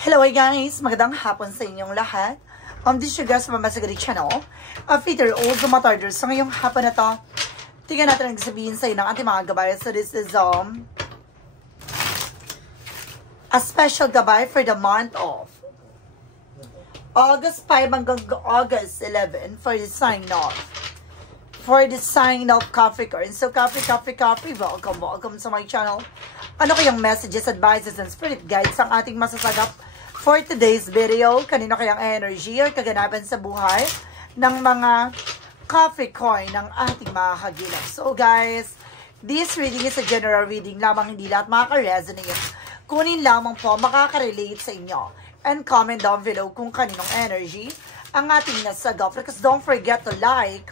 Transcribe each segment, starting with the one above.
Hello guys! Magandang hapon sa inyong lahat. This is your guys from Masagari Channel. Peter Old Matarder. So ngayong hapon na to, tingnan natin ang sabihin sa inyo ng ating mga gabay. So this is a special gabay for the month of August 5 hanggang August 11 for the sign off. For the sign of Capricorn. So Capri, welcome sa my channel. Ano kayang messages, advices, and spirit guides ang ating masasagap for today's video? Kanino kayang energy or kaganapan sa buhay ng mga Capricorn ng ating mga kagilap? So guys, this reading is a general reading lamang, hindi lahat makaka-resonate. Kunin lamang po makaka-relate sa inyo. And comment down below kung kaninong energy ang ating nasagap. Because don't forget to like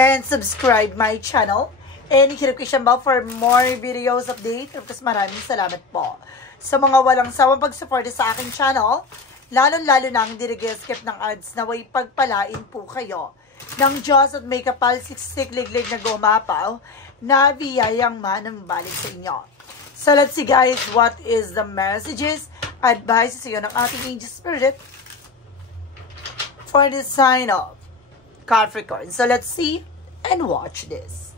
and subscribe my channel. And i-notification bell for more videos update. Tapos maraming salamat po sa mga walang sawang pag-support sa aking channel. Lalo-lalo na ang dirige-skip ng ads na way pagpalain po kayo ng Diyos at may kapal siksik-liglig na gumapaw na biyayang manambalik sa inyo. So let's see guys, what is the messages, advices sa iyo ng ating angel spirit for the sign of Capricorn. So let's see and watch this.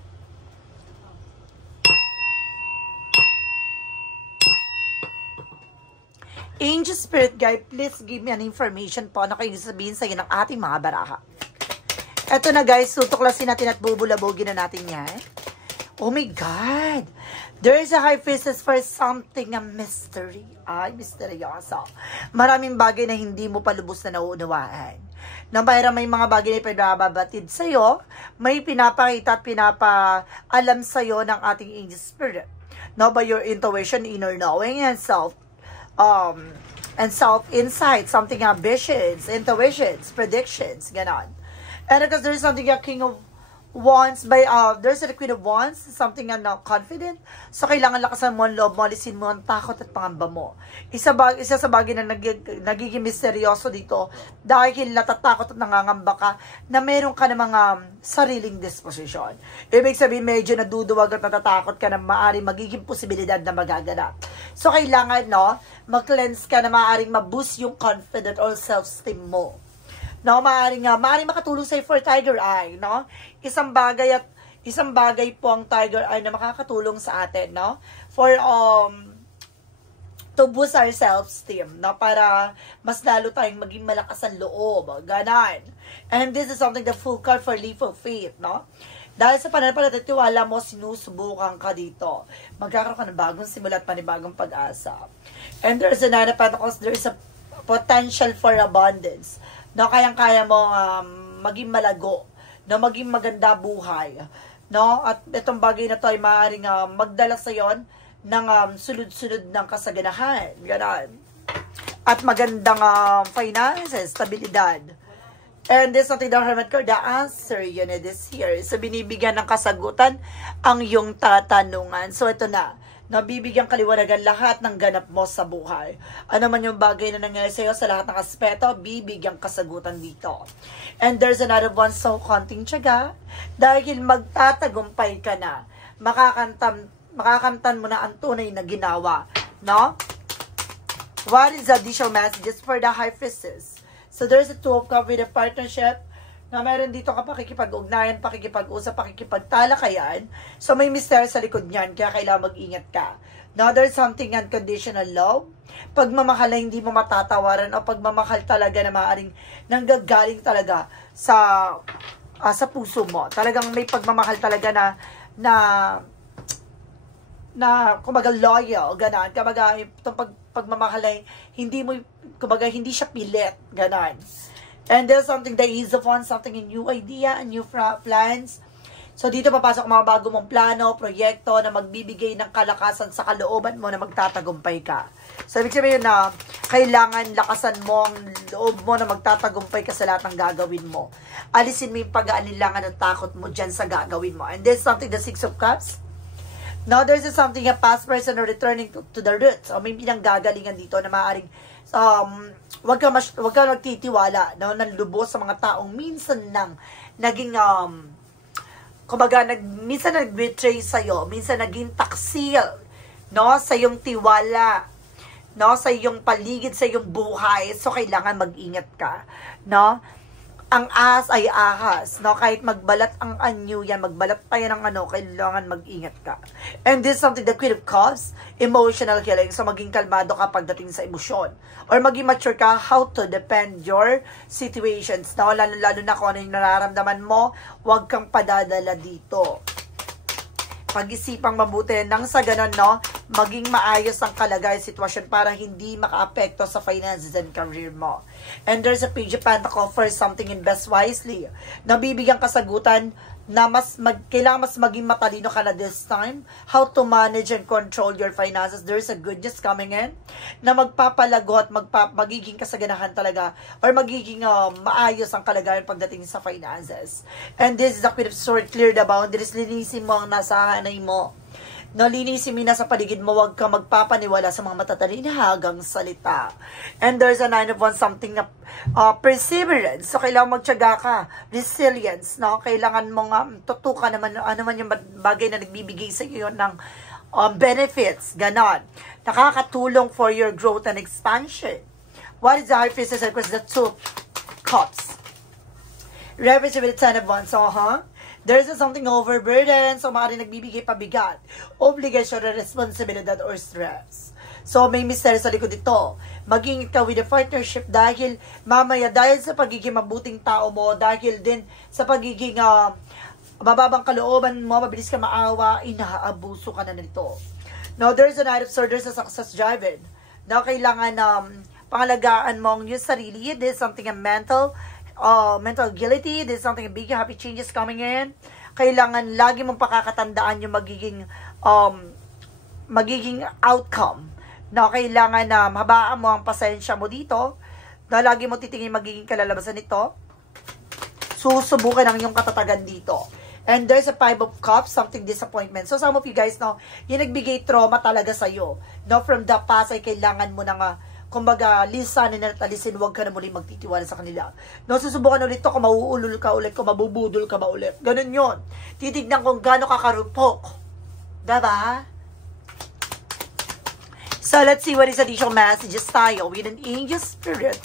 Angel Spirit Guide, please give me an information po na kayo sabihin sa ng ating mga baraha. Eto na guys, tutuklasin natin at bubulabogin na natin yan. Oh my God! There is a high priestess for something, a mystery. Ay, misteryoso. Maraming bagay na hindi mo pa lubos na nauunawaan. Nang bayra may mga bagay na pinababatid sa'yo, may pinapakita at pinapaalam sa'yo ng ating Angel Spirit. Now, by your intuition, inner knowing, and self-insight, something ambitions, intuitions, predictions, ganon. And because there's something a King of Wands, there's a Queen of Wands, something confident. So, kailangan lakasan mo ang loob mo, alisin mo ang takot at pangamba mo. Isa sa bagay na nagiging misteryoso dito, dahil natatakot at nangangamba ka, na meron ka ng mga sariling disposition. Ibig sabihin, medyo naduduwag at natatakot ka na maaaring magiging posibilidad na magaganap. So, kailangan, mag-cleanse ka na maaaring ma-boost yung confident or self-esteem mo. Maaaring makatulong sa'yo for Tiger Eye, Isang bagay po ang Tiger Eye na makakatulong sa atin, For, to boost our self-esteem, Para mas lalo tayong maging malakas ang loob, ganan. And this is something the full card for leap of faith, Dahil sa pananampalatatiwala mo, sinusubukan ka dito. Magkakaroon ka ng bagong simula at panibagong pag-asa. And there's a Nine of Pentacles, there's a potential for abundance. Kayang-kaya mo maging malago, maging maganda buhay, At itong bagay na to ay maaaring magdala sa yon ng sunod-sunod ng kasaganahan, ganon. At magandang finances, stabilidad. And this something the Hermit card, the answer, yun is here. So, binibigyan ng kasagutan ang iyong tatanungan. So, ito na. Nabibigyan kaliwanagan lahat ng ganap mo sa buhay. Ano man yung bagay na nangyari sa iyo sa lahat ng aspeto, bibigyan kasagutan dito. And there's another one, so konting tiyaga. Dahil magtatagumpay ka na, makakamtan mo na ang tunay na ginawa. What is the additional messages for the High Priestess? So there's a Two of Cups with a partnership, na meron dito ka pakikipag-ugnayan, pakikipag-usap, pakikipagtalakayan. So, may misteryo sa likod niyan, kaya kailangan mag-ingat ka. Now, there's something unconditional love. Pagmamahal na hindi mo matatawaran o pagmamahal talaga na maaaring nanggagaling talaga sa puso mo. Talagang may pagmamahal talaga na kumbaga loyal, ganan. Kumbaga, itong pagmamahal ay hindi siya pilit, ganan. And there's something that is upon something, a new idea, a new plans. So, dito papasok mga bago mong plano, proyekto na magbibigay ng kalakasan sa kalooban mo na magtatagumpay ka. So, ibig sabihin na kailangan lakasan mo ang loob mo na magtatagumpay ka sa lahat ng gagawin mo. Alisin mo yung pag-aalilangan at takot mo dyan sa gagawin mo. And there's something, the Six of Cups. Now, there's something, a past person or returning to the roots. O may pinanggagalingan dito na maaaring wag ka magtitiwala ng lubos sa mga taong minsan nang naging kumbaga minsan nag-betray sa'yo, minsan naging taksil sa iyong tiwala no, sa iyong paligid, sa iyong buhay. So, kailangan mag-ingat ka, no? Ang ahas ay ahas, no? Kahit magbalat ang anyo yan, magbalat pa yan ng ano, kailangan mag-ingat ka. And this is something that could cause emotional healing. So, maging kalmado ka pagdating sa emosyon. Or maging mature ka how to defend your situations, no? Lalo na kung ano yung nararamdaman mo, huwag kang padadala dito. Pag-isipang mabuti nang sa ganun, no, maging maayos ang kalagay sitwasyon para hindi makaapekto sa finances and career mo. And there's a Page of Pentacles for something, invest wisely. Nabibigyan kasagutan na kailangan mas maging matalino ka na this time. How to manage and control your finances. There's a good news coming in na magpapalago at magiging kasaganahan talaga or magiging maayos ang kalagayan pagdating sa finances. And this is the Queen of Swords. Clear the boundaries. Linisin mo ang nasa hanay mo. No, linisin mo na sa paligid mo, huwag ka magpapaniwala sa mga matatalinhagang salita. And there's a 9 of Wands, something na perseverance. So, kailangan magtiyaga ka. Resilience, no? Kailangan mo nga, tutukan naman, ano man yung bagay na nagbibigay sa iyo ng benefits. Ganon. Nakakatulong for your growth and expansion. What is the High Priestess? Of course, the 2 Cups. Represent with the 10 of Wands. So, there's something overburden, so maaaring nagbibigay pabigat, obligasyon, responsibilidad, or stress. So, may misteryo sa likod ito. Maging ikaw with a partnership dahil mamaya, dahil sa pagiging mabuting tao mo, dahil din sa pagiging mababang kalooban mo, mabilis ka maawa, inaabuso ka na nito. Now, there's a Knight of Swords, there's a success driven. Now, kailangan pangalagaan mo ang iyong sarili. There's something mental agility. There's something big, happy changes coming in. Kailangan lagi mong pakakatandaan yung magiging outcome. Na kailangan na habaan mo ang pasensya mo dito. Na lagi mo titingin magiging kalalabasan nito. Susubukan ang iyong katatagan dito. And there's a 5 of Cups, something disappointment. So some of you guys, no, yung nagbigay trauma talaga sa'yo. No, from the past ay kailangan mo na kumbaga, lisanin at alisin, huwag ka na muli magtitiwala sa kanila. No, susubukan ulit to, kung mauulol ka ulit, kung mabubudol ka ba ulit. Ganun yon. Titignan kung gaano ka karupok. Diba? So, let's see what is additional messages tayo with an angel spirit.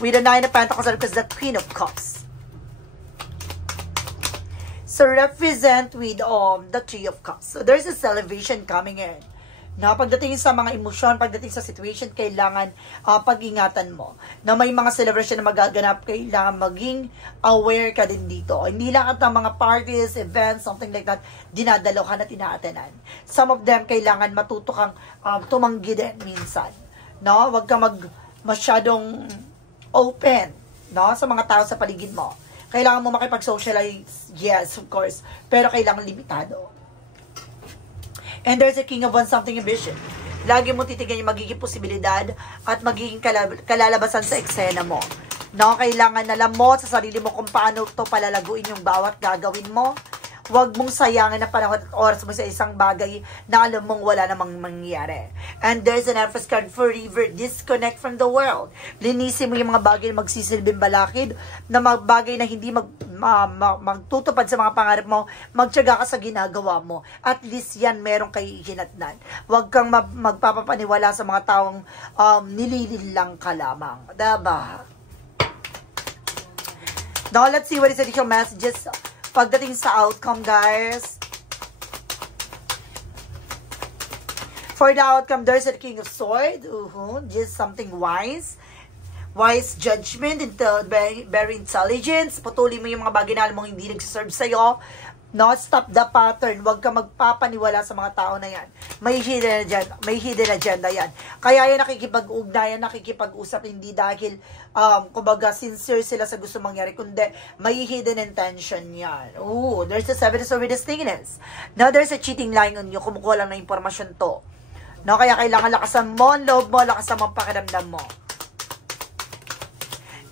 With the 9 of Pentacles, because the Queen of Cups. So, represent with the 3 of Cups. So, there's a celebration coming in. Na pagdating sa mga emosyon, pagdating sa situation, kailangan pag-ingatan mo. Na may mga celebration na magaganap, kailangan maging aware ka din dito. Hindi lahat ng mga parties, events, something like that, dinadalo ka na tinaatenan. Some of them, kailangan matuto kang tumanggi din minsan. No? Huwag ka masyadong open, no, sa mga tao sa paligid mo. Kailangan mo makipag-socialize, yes, of course, pero kailangan limitado. And there's a King of Wands, something ambition. Lagi mo titigan yung magiging posibilidad at magiging kalalabasan sa eksena mo. No, kailangan alam mo sa sarili mo kung paano to palalaguin yung bawat gagawin mo. Huwag mong sayangin na panahon at oras mo sa isang bagay na alam mong wala namang mangyayari. And there's an Empress card for river. Disconnect from the world. Linisin mo yung mga bagay na magsisilbing balakid, na mga bagay na hindi magtutupad sa mga pangarap mo. Magtiyaga ka sa ginagawa mo. At least yan meron kay hinatnan. Huwag kang magpapapaniwala sa mga taong nilililang ka lamang. Diba? Now, let's see what is additional messages pagdating sa outcome, guys. For the outcome, there's a King of Swords. Just something wise. Wise judgment, very intelligence. Patuloy mo yung mga bagay na alam mong hindi nagsiserve sa'yo. No, stop the pattern. Huwag ka magpapaniwala sa mga tao na yan. May hidden agenda yan. Kaya yan nakikipag-ugnayan, nakikipag-usap, hindi dahil, kumbaga, sincere sila sa gusto mangyari, kundi may hidden intention yan. Ooh, there's a 7 of Swords stinginess. Now, there's a cheating lying on you. Kumukuha lang na impormasyon to. No, kaya kailangan lakasan mo ang loob mo, lakasan mo ang pakiramdam mo.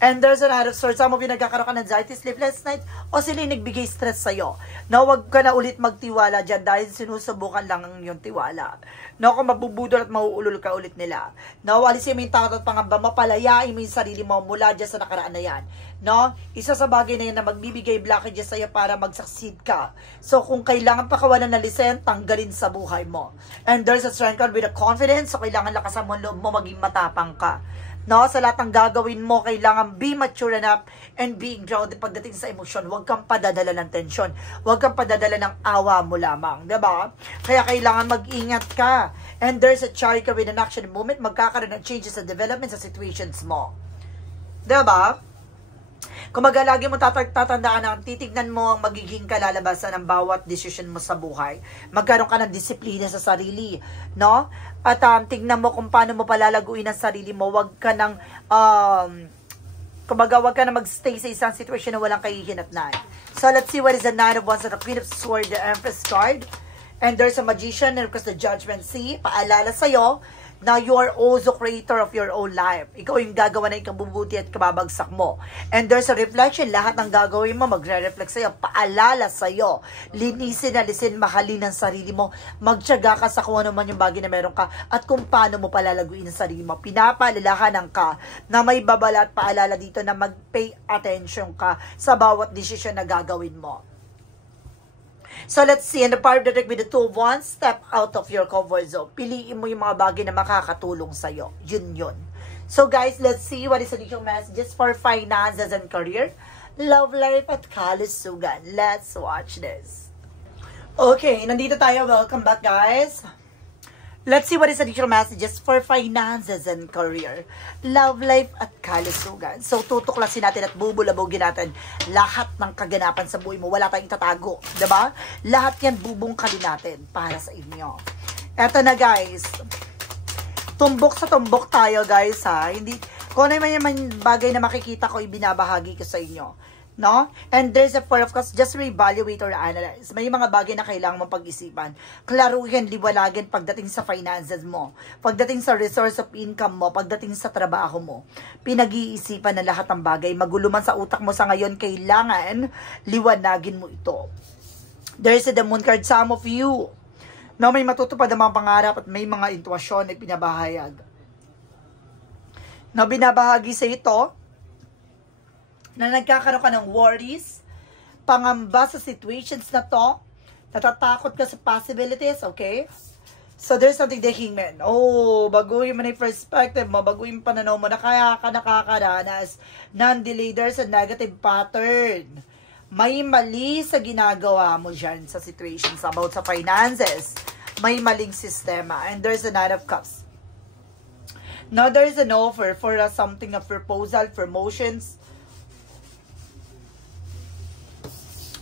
And there's a Knight of Swords. Some of you nagkakaroon ka ng anxiety, sleepless night, o sila yung nagbigay stress sa'yo. No, wag ka na ulit magtiwala dyan dahil sinusubukan lang ang iyong tiwala. No, kung mabubudol at mauulol ka ulit nila. No, alisin mo yung takot at pangamba, mapalayain mo yung sarili mo mula dyan sa nakaraan na yan. No, isa sa bagay na yan na magbibigay blockages sa'yo para mag-succeed ka. So, kung kailangan pakawalan na lisen, tanggalin sa buhay mo. And there's a strength with a confidence, so kailangan lakasan mo ang loob mo, maging matapang ka. No, sa lahat ng gagawin mo, kailangan be mature enough and being grounded pagdating sa emosyon. Huwag kang padadala ng tensyon. Huwag kang padadala ng awa mo lamang. Diba? Kaya kailangan mag-ingat ka. And there's a chart ka with an action moment, magkakaroon ng changes sa development sa situations mo. Diba? Kung lagi mo tatandaan na titignan mo ang magiging kalalabasan ng bawat decision mo sa buhay. Magkaroon ka ng disiplina sa sarili, no? At tignan mo kung paano mo palalaguin ang sarili mo. Huwag ka nang, huwag ka na magstay sa isang situation na walang kahihinatnan. So, let's see what is the Nine of Wands and the Queen of Swords, the Empress card. And there's a Magician, and because the Judgment. See, paalala sa'yo, na you are also creator of your own life. Ikaw yung gagawa na ikabubuti at kababagsak mo. And there's a reflection. Lahat ng gagawin mo, magre-reflect sa'yo. Paalala sa'yo. Linisin, alisin, mahalin ang sarili mo. Magtiyaga ka sa kung ano man yung bagay na meron ka at kung paano mo palalaguin ang sarili mo. Pinapaalalahanan ka na may babala at paalala dito na mag-pay attention ka sa bawat desisyon na gagawin mo. So, let's see. In the power of the deck with the Two of Wands, step out of your comfort zone. Piliin mo yung mga bagay na makakatulong sa'yo. Yun. So, guys, let's see what is the initial messages for finances and career, love life, at kalusugan. Let's watch this. Okay, nandito tayo. Welcome back, guys. Let's see what is the initial messages for finances and career, love life, at kalusugan. So, tutuklasin natin at bubulabugin natin lahat ng kaganapan sa buhay mo. Wala tayong tatago, diba? Lahat yan bubungkalin natin para sa inyo. Eto na, guys. Tumbok sa tumbok tayo, guys, ha? Hindi, kung ano yung bagay na makikita ko, ibinabahagi ko sa inyo. No? And there's a Four of Cups, just reevaluate or analyze. May mga bagay na kailangan mong pag-isipan. Klaruhin, liwalagin pagdating sa finances mo. Pagdating sa resource of income mo. Pagdating sa trabaho mo. Pinag-iisipan na lahat ng bagay. Magulo man sa utak mo sa ngayon, kailangan liwanagin mo ito. There's the Moon card, some of you. No, may matutupad ang mga pangarap at may mga intuasyon na pinabahayag. No, binabahagi sa ito na nagkakaroon ka ng worries, pangamba sa situations na to, natatakot ka sa possibilities, okay? So, there's something the Hangman. Oh, baguhin mo na yung perspective mo, baguhin yung pananaw mo na kaya ka nakakaranas non-delay. There's a negative pattern. May mali sa ginagawa mo dyan sa situations about sa finances. May maling sistema. And there's a Knight of Cups. Now, there's an offer for something, a proposal, promotions.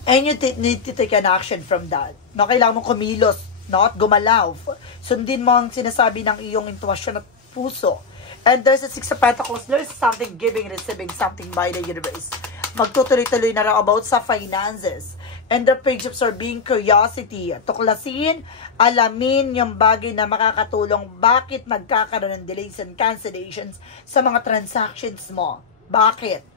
And you need to take an action from that. No, kailangan mong kumilos, no, at gumalaw. Sundin mo ang sinasabi ng iyong intuition at puso. And there's a Six of Pentacles. There's something giving, receiving something by the universe. Magtutuloy-tuloy na rin about sa finances. And the Page of Swords being curiosity. Tuklasin, alamin yung bagay na makakatulong bakit nagkakaroon ng delays and cancellations sa mga transactions mo. Bakit?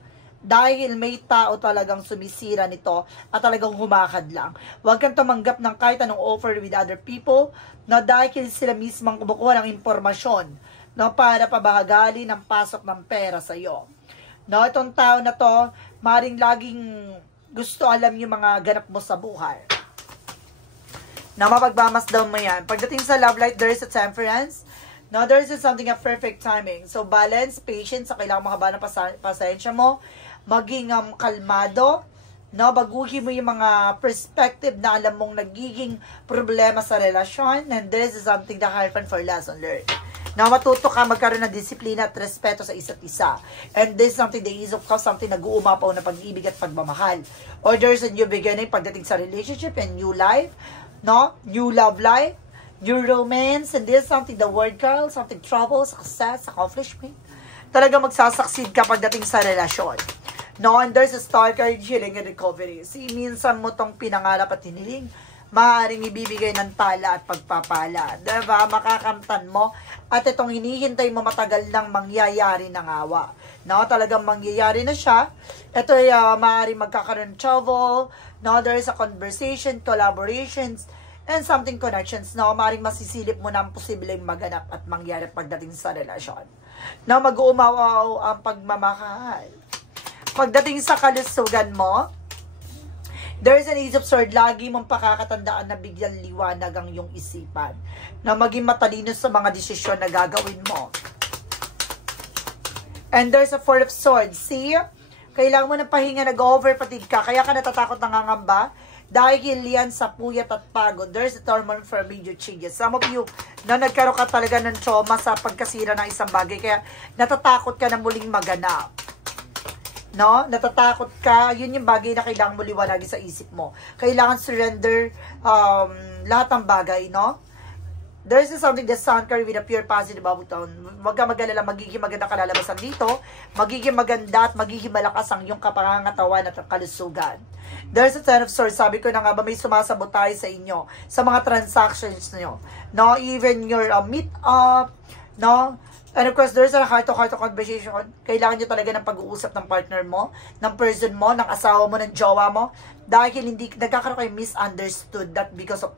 Dahil may tao talagang sumisira nito at talagang humakad lang. Huwag kang tumanggap ng kahit anong offer with other people na dahil sila mismong kumukuha ng impormasyon, no, para pabahagali ng pasok ng pera sa iyo. No, itong tao na to, maring laging gusto alam yung mga ganap mo sa buhay. Na mapagmamasdan mo yan. Pagdating sa love life, there is a temperance. No, there is something of perfect timing. So, balance, patience, sa kailangan makaba ng pasensya mo. Maging kalmado, no? Baguhin mo yung mga perspective na alam mong nagiging problema sa relasyon, and this is something that happen for lesson learned. Na matuto ka magkaroon ng disiplina at respeto sa isa't isa. And this is something that is of course something nag-uumapaw na pag-ibig at pagmamahal. Or there's a new beginning pagdating sa relationship and new life, no? New love life, new romance, and this is something the word girl, something trouble, success, accomplishment. Talaga magsasucceed ka pagdating sa relasyon. No, and there's a Star card, healing and recovery. See, minsan mo tong pinangarap at hiniling, maaaring ibibigay ng pala at pagpapala. Diba? Makakamtan mo. At itong hinihintay mo matagal nang mangyayari ng awa. No, talagang mangyayari na siya. Ito ay maaaring magkakaroon ng travel. No, there is a conversation, collaborations, and something connections. No, maaaring masisilip mo na ang posibleng maganap at mangyari pagdating sa relasyon. No, mag-uumawaw ang pagmamahal. Pagdating sa kalusugan mo, there is an Ace of Swords. Lagi mong pakakatandaan na bigyan liwanag ang iyong isipan. Na maging matalino sa mga desisyon na gagawin mo. And there's a Four of Swords. See? Kailangan mo ng pahinga, nag-overfatigue ka. Kaya ka natatakot, nangangamba. Dahil yan sa puyat at pagod. There's a torment for major changes. Some of you, na nagkaroon ka talaga ng trauma sa pagkasira ng isang bagay. Kaya natatakot ka na muling maganap. No? Natatakot ka. Yun yung bagay na kailangan mo liwanagin sa isip mo. Kailangan surrender lahat ng bagay, no? There's something that sound carry with a pure positive outcome. Huwag ka mag-alala, magiging maganda kalalabasan dito. Magiging maganda at magiging malakas ang iyong kapangangatawan at kalusugan. There's a Ten of Swords. Sabi ko na nga ba, may sumasabot tayo sa inyo. Sa mga transactions nyo. No? Even your meet up. No? And of course, there's a heart-to-heart conversation. Kailangan nyo talaga ng pag-uusap ng partner mo, ng person mo, ng asawa mo, ng jowa mo. Dahil hindi, nagkakaroon kayo misunderstood that because of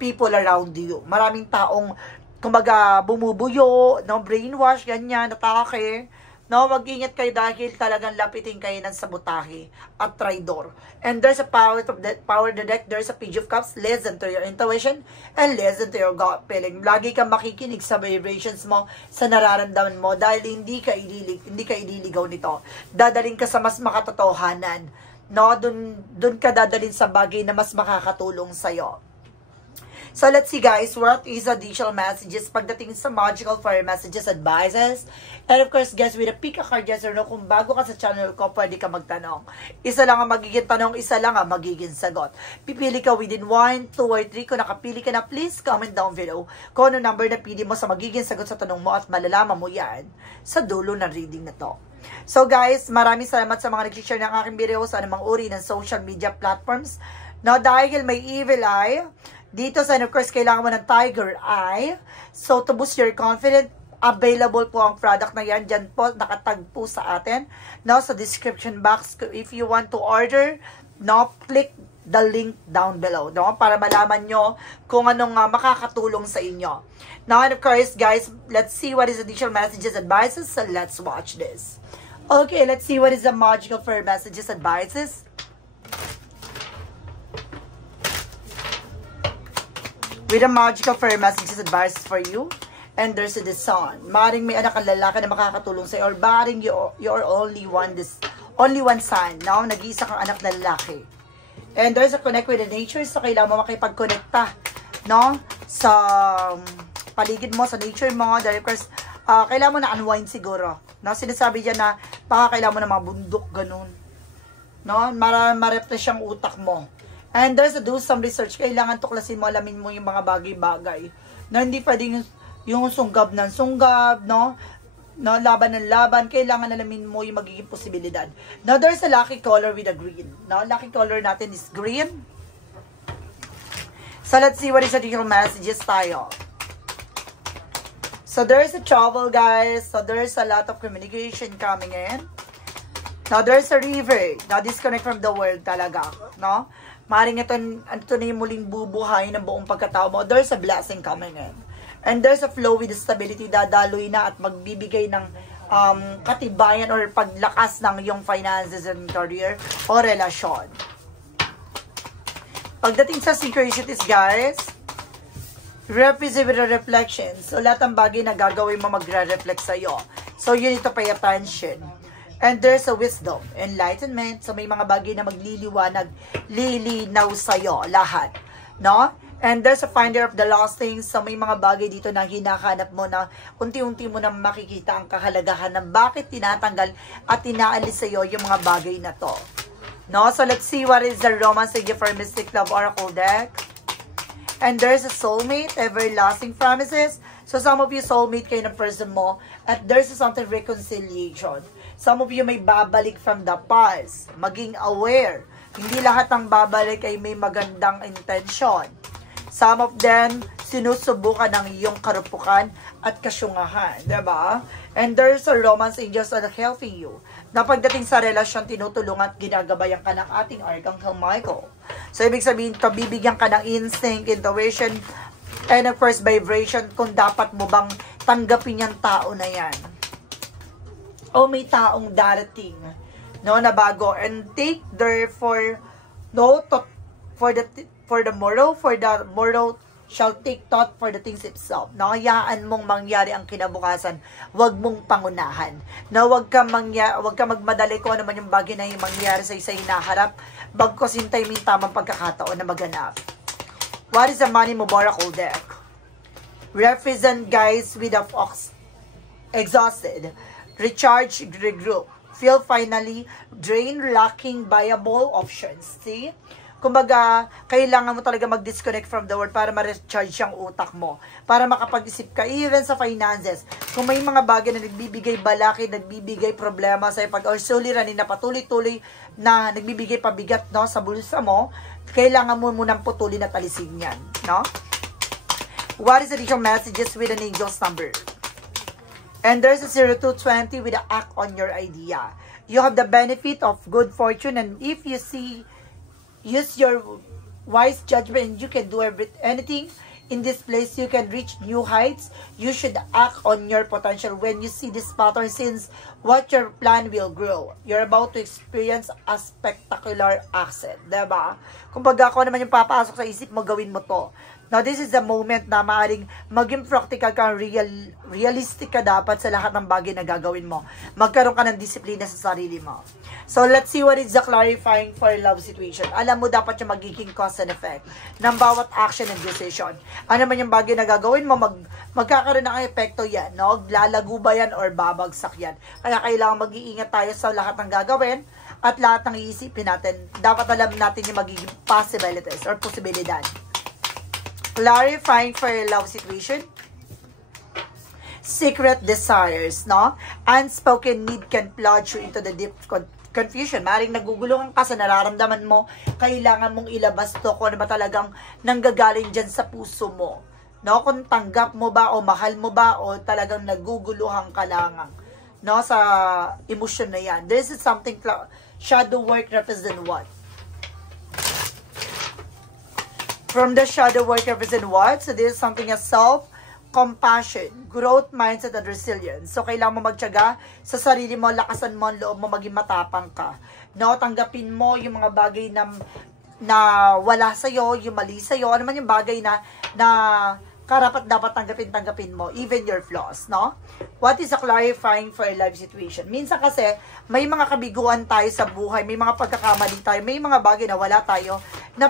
people around you. Maraming taong, kumbaga, bumubuyo, no, brainwash, ganyan, atake. No, mag-ingat kayo dahil talagang lapitin kayo ng sabotahe at traidor. And there's a power the deck, there's a Page of Cups. Listen to your intuition and listen to your gut feeling. Lagi kang makikinig sa vibrations mo, sa nararamdaman mo, dahil hindi ka ililigaw nito. Dadaling ka sa mas makatotohanan. No, dun ka dadalhin sa bagay na mas makakatulong sa'yo. So, let's see guys, what is additional messages pagdating sa magical fire messages, advices. And of course, guys, with a pick a card, yes or no, kung bago ka sa channel ko, pwede ka magtanong. Isa lang ang magiging tanong, isa lang ang magiging sagot. Pipili ka within 1, 2, or 3. Kung nakapili ka na, please comment down below kung ano number na pili mo sa magiging sagot sa tanong mo at malalaman mo yan sa dulo ng reading na to. So guys, maraming salamat sa mga nag-share ng aking video sa anumang uri ng social media platforms. Now, dahil may evil eye dito sa, and of course, kailangan mo ng tiger eye. So, to boost your confidence, available po ang product na yan. Dyan po, nakatag po sa atin. Now, sa description box, if you want to order, no, click the link down below, no, para malaman nyo kung anong makakatulong sa inyo. Now, and of course, guys, let's see what is additional messages, advices. So, let's watch this. Okay, let's see what is the magical fire messages, advices. With a magical fire messages, advices for you. And there's the sun. Maring may anak ang lalaki na makakatulong sa'yo. Or maring you're only one son. Now, nag-iisa kang anak na lalaki. And there's a connect with the nature. So, kailangan mo makipag-connecta, no? Sa paligid mo, sa nature mo. Dahil, of course, kailangan mo na unwind siguro. No? Sinasabi dyan na baka kailangan mo na mga bundok, ganun. No? Ma-refresh ang utak mo. And there's a do some research. Kailangan tuklasin mo, alamin mo yung mga bagay-bagay. Na hindi pwedeng yung sunggab ng sunggab, no? No, laban ng laban. Kailangan alamin mo yung magiging posibilidad. Now, there's a lucky color with a green. No, lucky color natin is green. So, let's see what is the additional messages tayo. So, there's a trouble, guys. So, there's a lot of communication coming in. Now, there's a river. Now, disconnect from the world talaga, no? Maring ito na yung muling bubuhay ng buong pagkatao mo. There's a blessing coming in. And there's a flow with stability. Dadaloy na at magbibigay ng katibayan or paglakas ng iyong finances and career o relasyon. Pagdating sa synchronicities, guys, represent with a reflection. So, lahat ng bagay na gagawin mo magre-reflect sa'yo. So, you need to pay attention. And there's a wisdom, enlightenment. So, may mga bagay na magliliwanag, lilinaw sa'yo, lahat. No? And there's a finder of the lost things. So, may mga bagay dito na hinahanap mo na unti-unti mo na makikita ang kahalagahan ng bakit tinatanggal at tinaalis sa'yo yung mga bagay na to. No? So, let's see what is the romance gift for Mystic Love Oracle deck. And there's a soulmate, everlasting promises. So, some of you soulmate kayo ng person mo. At there's something reconciliation. Some of you may babalik from the past. Maging aware. Hindi lahat ng babalik ay may magandang intensyon. Some of them, sinusubukan ng iyong karupukan at kasyungahan. Diba? And there's a romance angels that are helping you. Na pagdating sa relasyon, tinutulungan at ginagabayan ka ng ating Archangel Michael. So, ibig sabihin, bibigyan ka ng instinct, intuition, and of course, vibration kung dapat mo bang tanggapin yung tao na yan. O may taong darating, no, na bago. And take therefore note for the moral shall take thought for the things itself. No, hayaan mong mangyari ang kinabukasan. Huwag mong pangunahan. No, huwag ka magmadali kung ano man yung bagay na yung mangyari sa isa hinaharap. Bagkos hintay mo yung tamang pagkakataon na maganap. What is the Money Oracle deck? Represent guys with a fox. Exhausted. Recharge, regroup. Feel finally drained, lacking viable options. See? Kumbaga, kailangan mo talaga mag-disconnect from the world para ma-recharge yung utak mo. Para makapag-isip ka, even sa finances. Kung may mga bagay na nagbibigay balaki, nagbibigay problema sa or suliranin na patuloy-tuloy na nagbibigay pabigat, no, sa bulsa mo, kailangan mo munang putulin at alisin yan. No? What is the additional messages with an angel's number? And there's a 0220 with an act on your idea. You have the benefit of good fortune, and if you use your wise judgment, you can do anything in this place. You can reach new heights. You should act on your potential when you see this pattern, since what your plan will grow. You're about to experience a spectacular accent. Diba? Kung baga ako naman yung papasok sa isip mo, gawin mo to. Now, this is the moment na maaaring maging practical ka, realistic ka dapat sa lahat ng bagay na gagawin mo. Magkaroon ka ng disiplina sa sarili mo. So, let's see what is the clarifying for love situation. Alam mo dapat yung magiging cause and effect ng bawat action and decision. Ano man yung bagay na gagawin mo, magkakaroon ng epekto yan. No? Lalago ba yan or babagsak yan? Kaya kailangan mag-iingat tayo sa lahat ng gagawin at lahat ng iisipin natin. Dapat alam natin yung magiging possibilities or posibilidad. Clarifying for your love situation. Secret desires, no? Unspoken need can plunge you into the deep confusion. Maring nagugulungan ka sa nararamdaman mo, kailangan mong ilabas to kung ano ba talagang nanggagaling dyan sa puso mo. No? Kung tanggap mo ba o mahal mo ba o talagang naguguluhan ka lang, no? Sa emosyon na yan. This is something, shadow work represent what? From the shadow work represent what? So this is something as self-compassion, growth, mindset, and resilience. So kailangan mo magtiyaga sa sarili mo, lakasan mo ang loob mo, maging matapang ka. No, tanggapin mo yung mga bagay na wala sa'yo, yung mali sa'yo, ano man yung bagay na karapat dapat tanggapin mo, even your flaws, no? What is a clarifying for a life situation? Minsan kasi, may mga kabiguan tayo sa buhay, may mga pagkakamali tayo, may mga bagay na wala tayo, na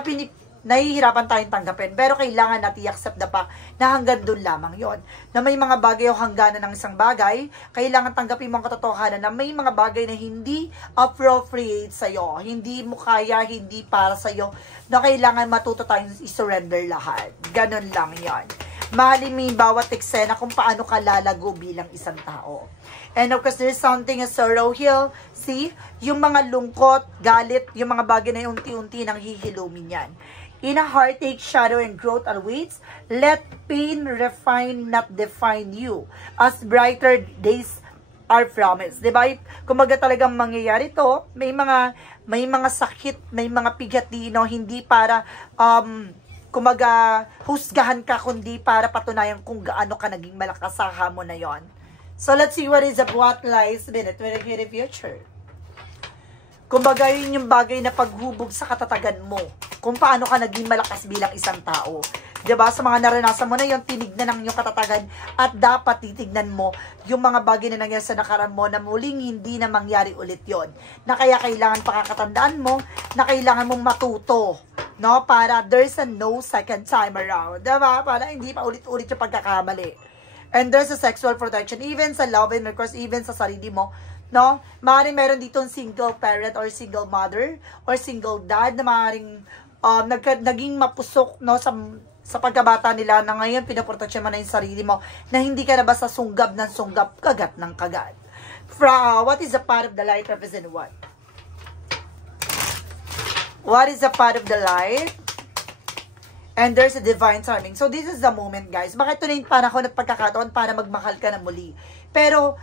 nahihirapan tayong tanggapin. Pero kailangan natin i-accept na pa na hanggang doon lamang yon. Na may mga bagay o hangganan ng isang bagay, kailangan tanggapin mo ang katotohanan na may mga bagay na hindi appropriate sa'yo. Hindi mo kaya, hindi para sa'yo, na kailangan matuto tayong i-surrender lahat. Ganon lang yon. Mahalin mo yung bawat eksena kung paano ka lalago bilang isang tao. And of course, there's something as sorrow heal. See? Yung mga lungkot, galit, yung mga bagay na unti-unti nang hihilumin yan. In a heartache, shadow, and growth awaits, let pain refine, not define you, as brighter days are promised. Diba? Kumbaga talagang mangyayari to, may mga sakit, may mga pigatino, hindi para, kumbaga, husgahan ka, kundi para patunayan kung gaano ka naging malakas sa hamon na yon. So, let's see what is what lies beneath the future. Kumbaga, yun yung bagay na paghubog sa katatagan mo. Kung paano ka naging malakas bilang isang tao. Diba? Sa mga naranasan mo na yun, tinignan ang iyong katatagan at dapat titignan mo yung mga bagay na nangyari sa nakaraan mo na muling hindi na mangyari ulit yon. Na kaya kailangan pakakatandaan mo, na kailangan mong matuto. No? Para there's a no second time around. Diba? Para hindi pa ulit-ulit yung pagkakamali. And there's a sexual protection, even sa love and of course, even sa sarili mo. No? Maaaring meron dito single parent or single mother or single dad na maaaring naging mapusok, no, sa pagkabata nila na ngayon pinaproteksyon mo na yung sarili mo na hindi ka na basta sunggab ng sunggab, kagat ng kagat. What is the part of the light represent what? What is the path of the light? And there's a divine timing. So, this is the moment, guys. Bakit ito na yung panahon at pagkakataon para magmahal ka na muli? Pero,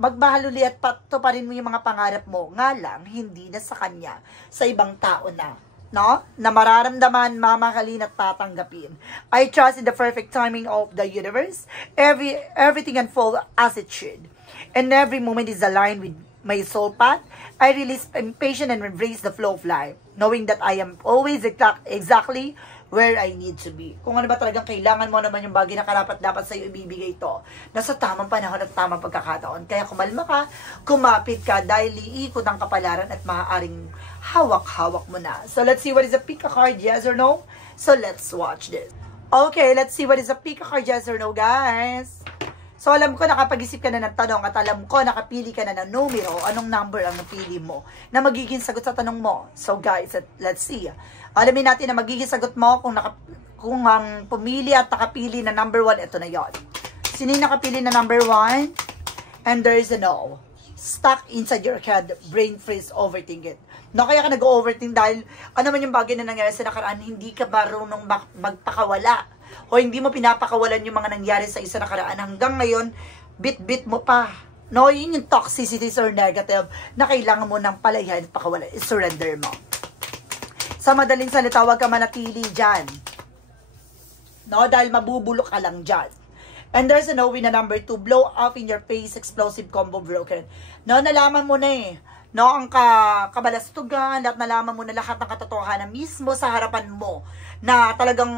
magmahal uli at patuparin mo yung mga pangarap mo. Nga lang, hindi na sa kanya. Sa ibang tao na. No? Na mararamdaman, mamahalin at tatanggapin. I trust in the perfect timing of the universe. Everything unfolds as it should. And every moment is aligned with my soul path. I release impatience and embrace the flow of life. Knowing that I am always exactly where I need to be. Kung ano ba talagang kailangan mo naman yung bagay na karapat-dapat sa'yo ibibigay ito. Nasa tamang panahon at tamang pagkakataon. Kaya kumalma ka, kumapit ka dahil iikot ang kapalaran at maaaring hawak-hawak mo na. So let's see what is a pick a card, yes or no? So let's watch this. Okay, let's see what is a pick a card, yes or no, guys. So alam ko nakapag-isip ka na ng tanong at alam ko nakapili ka na ng numero, anong number ang napili mo na magiging sagot sa tanong mo. So guys, let's see. Alamin natin na magiging sagot mo kung ang pumili at nakapili na number 1, ito na yon. Sino yung nakapili na number 1? And there is a no. Stuck inside your head, brain freeze, overthink it. No, kaya ka nag-overthink dahil ano man yung bagay na nangyari sa nakaraan, hindi ka marunong magpakawala. O hindi mo pinapakawalan yung mga nangyari sa isa nakaraan. Hanggang ngayon, bit-bit mo pa. No, yun yung toxicity or negative na kailangan mo ng palayan at pakawalan. I-surrender mo. Sa madaling salita, huwag ka manatili dyan. No, dahil mabubulok ka lang dyan. And there's a no win na number 2. Blow up in your face, explosive combo broken. No, nalaman mo na eh. No, ang kabalastugan, at nalaman mo na lahat ng katotohanan mismo sa harapan mo. Na talagang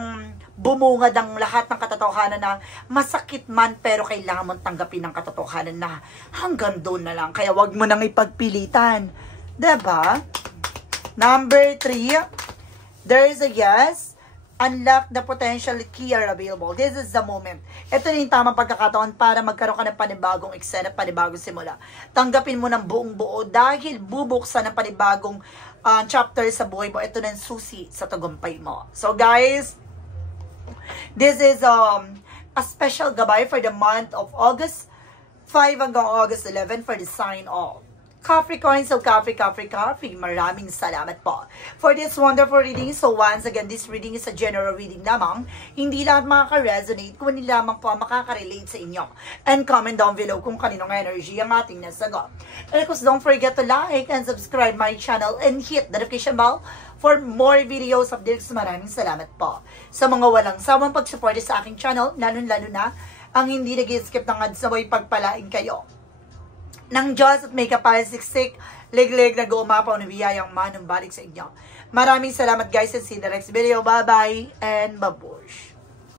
bumungad ang lahat ng katotohanan na masakit man pero kailangan mong tanggapin ang katotohanan na hanggang doon na lang. Kaya wag mo nang ipagpilitan. Diba? Number 3, there is a yes. Unlock the potential key are available. This is the moment. Ito na yung tamang pagkakataon para magkaroon ka ng panibagong eksena at panibagong simula. Tanggapin mo ng buong buo dahil bubuksan ng panibagong chapter sa buhay mo. Ito na yung susi sa tagumpay mo. So guys, this is a special gabay for the month of August 5 hanggang August 11 for the sign of Capricorn. So Capricorn, maraming salamat po for this wonderful reading. So once again, this reading is a general reading lamang. Hindi lahat makaka-resonate, kung hindi lamang po makaka-relate sa inyo. And comment down below kung kaninong energy ang ating nasagot. And of course, don't forget to like and subscribe my channel and hit the notification bell for more videos of this. Maraming salamat po sa mga walang sawang pag-support sa aking channel, lalo-lalo na ang hindi nag-skip ng ads, sabay pagpalain kayo ng Diyos at may kapalisiksik, lig-lig na gumapaw na biyayang manumbalik sa inyo. Maraming salamat guys and see you in the next video. Bye-bye and babush!